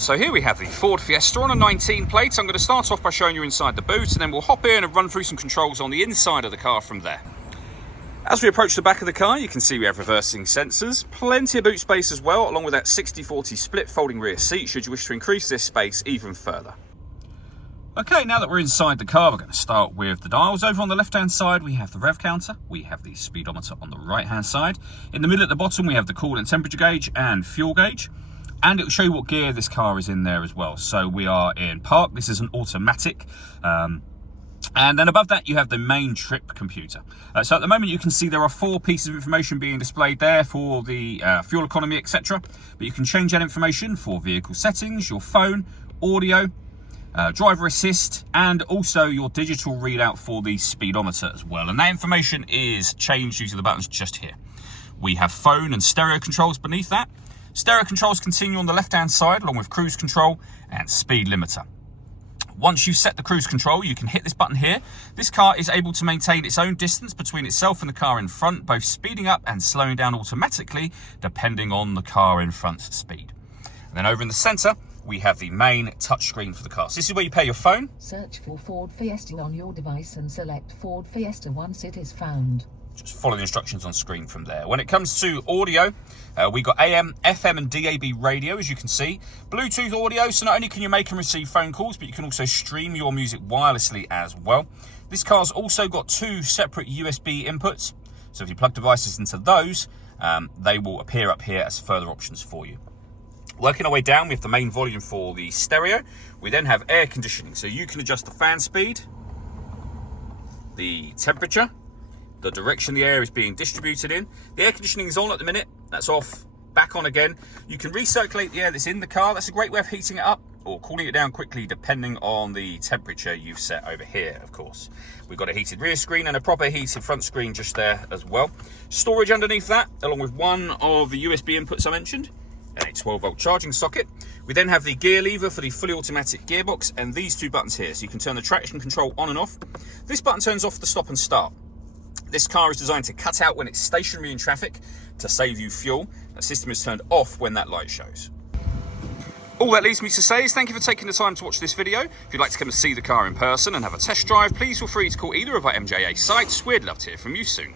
So here we have the Ford Fiesta on a 19 plate. I'm going to start off by showing you inside the boot, and then we'll hop in and run through some controls on the inside of the car from there. As we approach the back of the car, you can see we have reversing sensors, plenty of boot space as well, along with that 60/40 split folding rear seat should you wish to increase this space even further. Okay, now that we're inside the car, we're going to start with the dials. Over on the left-hand side, we have the rev counter. We have the speedometer on the right-hand side. In the middle at the bottom, we have the coolant temperature gauge and fuel gauge. And it will show you what gear this car is in there as well. So we are in park. This is an automatic. And then above that, you have the main trip computer. So at the moment, you can see there are 4 pieces of information being displayed there for the fuel economy, etc. But you can change that information for vehicle settings, your phone, audio, driver assist, and also your digital readout for the speedometer as well. And that information is changed using the buttons just here. We have phone and stereo controls beneath that. Stereo controls continue on the left-hand side, along with cruise control and speed limiter. Once you've set the cruise control, you can hit this button here. This car is able to maintain its own distance between itself and the car in front, both speeding up and slowing down automatically, depending on the car in front's speed. And then over in the center, we have the main touchscreen for the car. So this is where you pair your phone. Search for Ford Fiesta on your device and select Ford Fiesta once it is found. Just follow the instructions on screen from there. When it comes to audio, we got AM, FM and DAB radio, as you can see. Bluetooth audio, so not only can you make and receive phone calls, but you can also stream your music wirelessly as well. This car's also got 2 separate USB inputs. So if you plug devices into those, they will appear up here as further options for you. Working our way down, we have the main volume for the stereo. We then have air conditioning, so you can adjust the fan speed, the temperature, the direction the air is being distributed in. The air conditioning is on at the minute, that's off, back on again. You can recirculate the air that's in the car. That's a great way of heating it up or cooling it down quickly, depending on the temperature you've set over here, of course. We've got a heated rear screen and a proper heated front screen just there as well. Storage underneath that, along with one of the USB inputs I mentioned, and a 12-volt charging socket. We then have the gear lever for the fully automatic gearbox and these 2 buttons here, so you can turn the traction control on and off. This button turns off the stop and start. This car is designed to cut out when it's stationary in traffic to save you fuel. That system is turned off when that light shows. All that leaves me to say is thank you for taking the time to watch this video. If you'd like to come and see the car in person and have a test drive, please feel free to call either of our MJA sites. We'd love to hear from you soon.